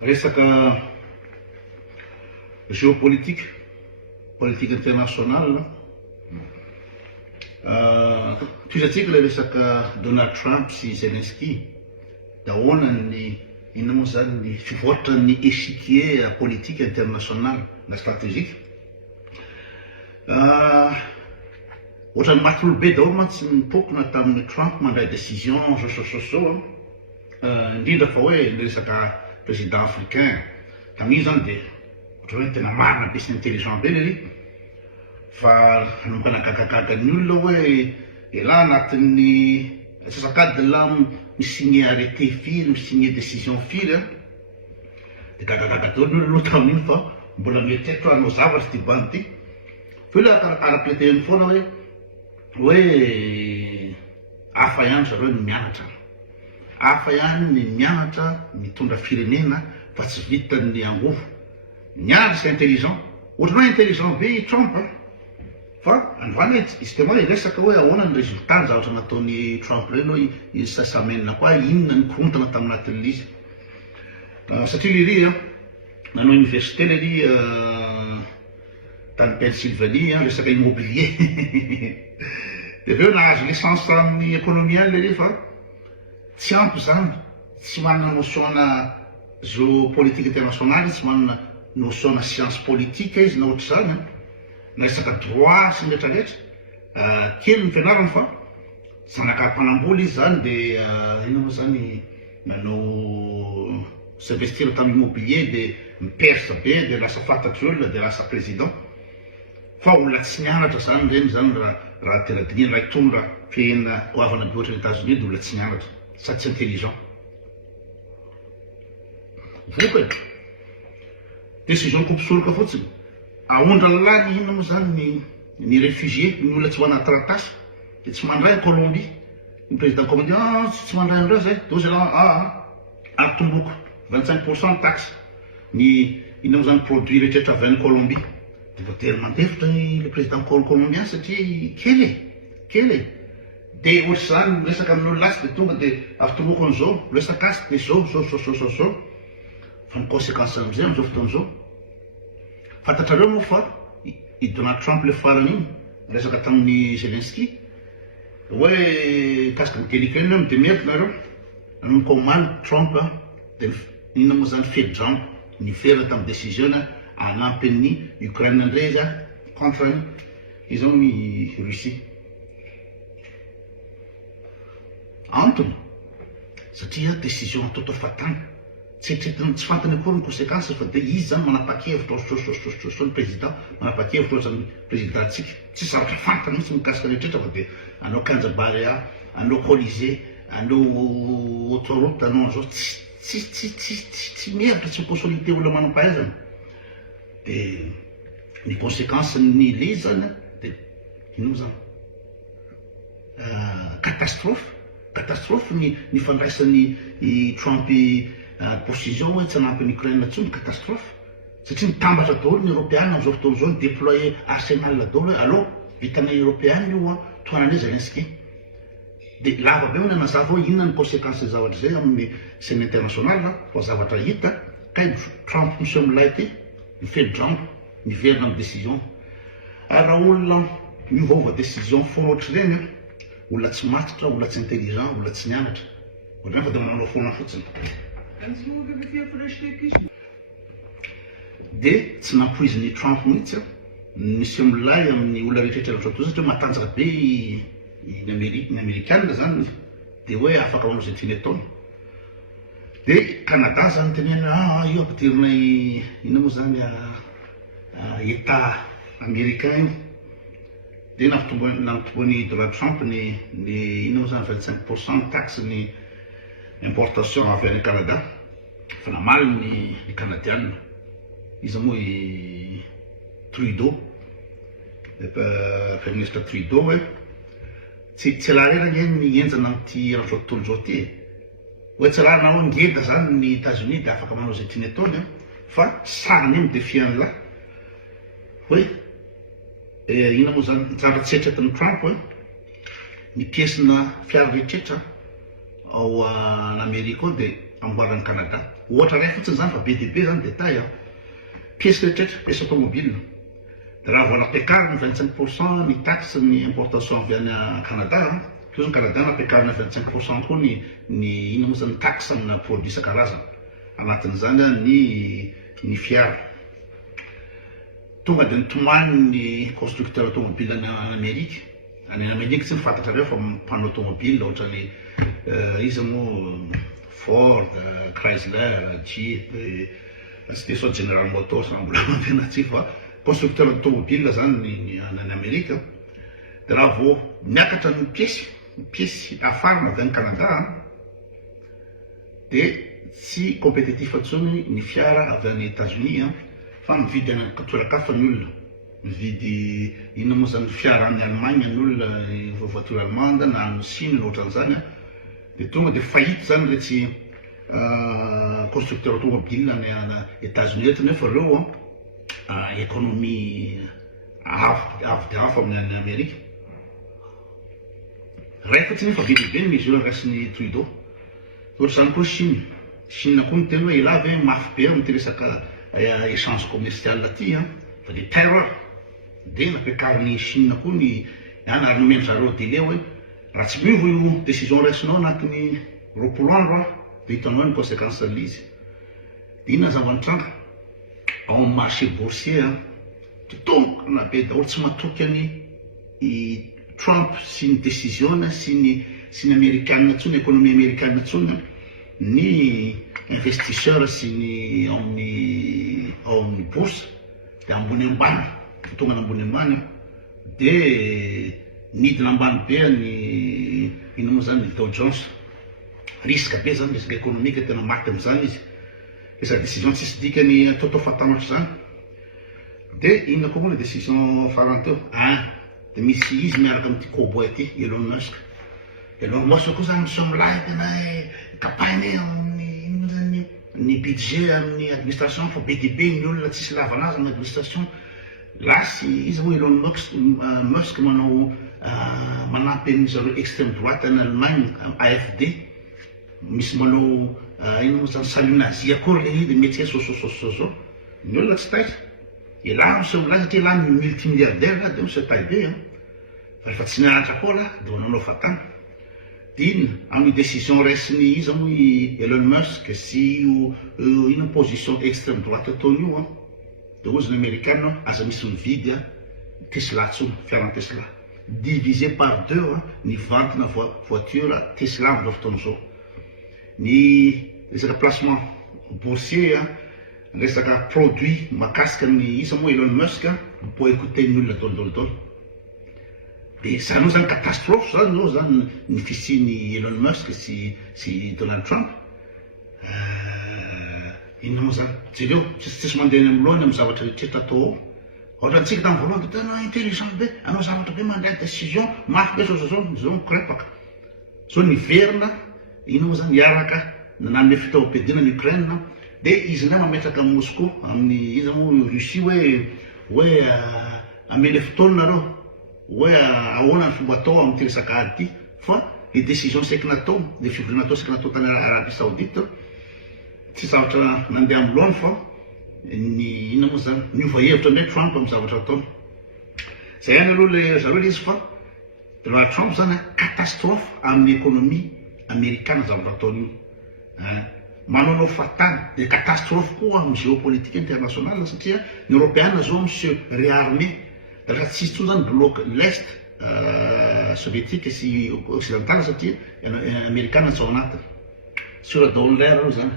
Resaka géopolitique, politique internationale. Tuzatsika ilay resaka Donald Trump sy Zelensky. Da ahoana ny inona moa zany ny fivoatran'ny échiquier politique international na stratégique. Ohatran'ny matolobe daholo mantsy nipokona tamin'ny Trump mandray décision zao indrindra fa hoe ny resaka président africain tamin'io zany de ohatra hoe tena marina be sy intelligent be lery fa nanomboka nakakakaga ny olona hoe ela anatin'ny sasakady la misigné arrêté firy misigné décision firy de gagagaga daholo ny olona aloha tamin'iny fa mbola mieritreritra anao zavatra ty bany ty fa io ara-piletehany foana hoe hafa ihany zareo ny mianatra, hafa ihany ny mianatra mitondra firenena fa tsy vitan'ny angovo. Mianatra sy intelligent, ohatran'ny intelligent be Trump fa androany izy tena hoe resaka hoe ahoana ny résultat ny zavatra nataony Trump reny hoe izy sasamenina koa inona ny korontana taminatin'ilay izy. Satria lery nanao université lery tany Pennsylvanie resaka immobilier de aveo nahazo licence amin'ny économie any lery fa tsy ampy zany, tsy manana notionna géopolitique internationale, tsy manana notionna science politique izy na ohatra zany na resaka droit sy rehetrarehetra kely ny fianarany fa zanakam-panamboly izy zany de ino moa zany nanao s'investir tamin'ny immobilier de mipersa be de lasa fantatry olona de lasa président fa olona tsy nianatra zany reny zany raha teradinina raha hitondra fiaina hoavana be ohatran'ny États-Unis de olona tsy nianatra sady tsy intelligent. Voka décision kompisoloka fotsiny ahondra lalany inona moa zany ny réfugié ny olona tsy manana taratasy de tsy mandray Colombie ny président Colombie tsy mandray andreo zay dozy atomboko 25% taxe ny inona moa zany produit rehetrarehetra avy any Colombie de voatery mandefitra le président colombien satria kely de ohatry zany resaka amin'olo lasy de tonga de avy tomboko an'izao resaka asy de zao fa ny conséquence am'izay am'izao fotoana zao fantatrareo moa fa i Donald Trump le farany iny resaka tamin'ny Zelensky hoe kasika ny délicat iny de mety nareo nanomboka omaly Trump de inona moa zany fedrampo niferina tamin'ny décision anampy ny Ukraine ndray izy contre izao ny Russie. Antony satria décision toto fatana tsy fantany akory ny conséquence fa de izy zany manapa-kevitra ny président manapa-kevitra ohatrany président atsika tsy zavatra fantany mihitsy mikasika rehetrarehetra fa de anao Kanjabarea, anao Colisée, anao autoroute, anao an'izao tsy mihevitra tsy consolité olona manam-pahaizana de ny conséquence ny le zany de ino zany catastrophe ny fandraisan'ny Trump position hoe tsy anampy ny Ukraine ntsony catastrophe satria nitambatra daholo ny Européenne am'izao fotoana zao déployer arsenal daholo hoe allô vitanay Européenne io toanan'io Zelensky de lava be hoe nazava hoe inona ny conséquence zavatra zay amin'ny scène internationale fa zavatra hita kay Trump miseo milay ty mifedrampo miverina amin'ny décision raha olona miovaova décision foana ohatry reny olona tsy matitra, olona tsy intelligent, olona tsy nianatra ohatrany fa de mananao foana fotsiny de tsy nampoizin'ny Trump mihitsy misy milay amin'ny olona rehetrarehetra loatra toy satria matanjaka be ny Amerikanina zany de hoe afaka manao zay tiany ataony de Canada zany tenena io ampidirinay ina moa zany état américain io de nampitomboan'ny Donald Trump ny ina moa zany 25% taxe ny importation avy any Canada fa namaly ny canadianina izy moa i Trudeau prime ministre Trudeau hoe tsy laharerany eny ny enjana am'ty an'izao tontolo zao ty hoe tsy raha nao ngeda zany ny États-Unis de afaka manao zay tiany ataony fa sarany eny defian'la hoe ina moa zany zavatra tsy eritreretin'ny Trump hoe ny piesina fiara rehetrarehetra ao an'Amerika ao de amboaran'ny Canada ohatra ray fotsiny zany fa be dia be zany détail a pièce rehetraretra pièce automobile de raha vola ampiakarina 25% ny taxe ny importation avy any Canada keo zany Canada nampiakarina 25% koa ny ino moa zany taxe amina produit isan-karazany anatin'izany a ny fiara tonga de nitomany ny constructeur automobile any Amerika tsy nifantatrareo fa mpanao automobile ohatrany izy moa Ford, Chrysler, Jeep, tsy de soit General Motors mbola mampiana tsy fa constructeur automobile zany any Amerika de raha vao miakatra ny pièce afarina avy any Canada de tsy compétitif atsony ny fiara avy any États-Unis fa mividy any toerakafa ny olona mividy ino moa zany fiara any Allemagne ny olona voiture allemande na any Chine ohatran'izany de tonga de fahita zany le tsy constructeur automobile any États-Unis eto nefa reo économie avo de avo amin'ny Amerika ray fotsiny fa be dia be misy eo raisiny Trudeau ohatra zany koa Chine koa miteny hoe ila ve mafy be amity resaka échange commercial aty fa de terreur de nampiakariny Chine koa ny any ary nomeny zareo délai hoe raha tsy miova io décision raisinao anatiny 20 andro de hitanao ny conséquence l'izy de inona zava-nitranga ao amin'ny marché boursier de tombokana be daholo tsy matoky any Trump sy ny décision sy ny américaine atsony économie américaine atsony ny investisseur sy ny ao amin'ny bourse de ambony ambany fotongana ambony ambany de nidina ambany be ny ino moa zany Dow Jones risque be zany resaka économique tena maty am'izany izy resaka décision tsisy dikany atao fatamatra zany de inona koa moa la décision farany teo de misy izy miaraka amity cowboy aty Elon Musk koa zany misy milahy tena campagne amin'ny zany ny budget amin'ny administration fa be dia be ny olona tsisy lavanazy amin'ny administration lasy izy moa Elon Musk manao manampy an'izareo extrême droite any Allemagne AFD misy manao ino moa zany salut nazi akory le izy mety sososososo ny olona tsy taitra ila misy milahy satria ila multimilliardaire de misy taille be fa rehefa tsy nianatra koa la de mananao fatana de inona amin'ny décision raisiny izy moa Elon Musk sy ino position extrême droite ataony io de oziny américaine aza misy mividy Tesla atsony fiaran Tesla divisé par 2 ny ventina voiture Tesla amin'izao fotoana zao ny resaka placement boursier resaka produit mahakasika ny izy moa Elon Musk boycotté ny olona dolo de zany zany catastrophe zany zao zany ny fisiny Elon Musk sy Donald Trump ino moa zany jereo tsisy mandeha ny amlohany amin'ny zavatra rehetrrehetra atao ohatra antsika tamin'ny voalohany de tena intelligent be anao zavatra be mandeha décision mafy be zao mikorepaka zao niverina ino moa zany miaraka nanome fitaovam-piadiana ny Ukraine de izy nay mametraka amin'ny Moscou amin'ny izy moa Russie hoe amele fotoana nareo hoe ahoana ny fomba atao amin'ny ty resaka ady ty fa ny décision saiky natao le fivoriana atao saiky natao tany Arabie Saoudite tsy zavatra nandeha amin'ny lohany fa ny ino moa zany miova hevitra ndray Trump amin'ny zavatra ataony zay any aloha zareo le izy fa Donald Trump zany catastrophe amin'ny économie américaine zavatra ataony io manao fatana de catastrophe koa amin'ny géopolitique internationale satria ny européenne zao monsieur réarmé raha tsisy tsony zany bloc l'est soviétique sy occidental satria américaine tsy ao anatiny sur daholo l'air io zany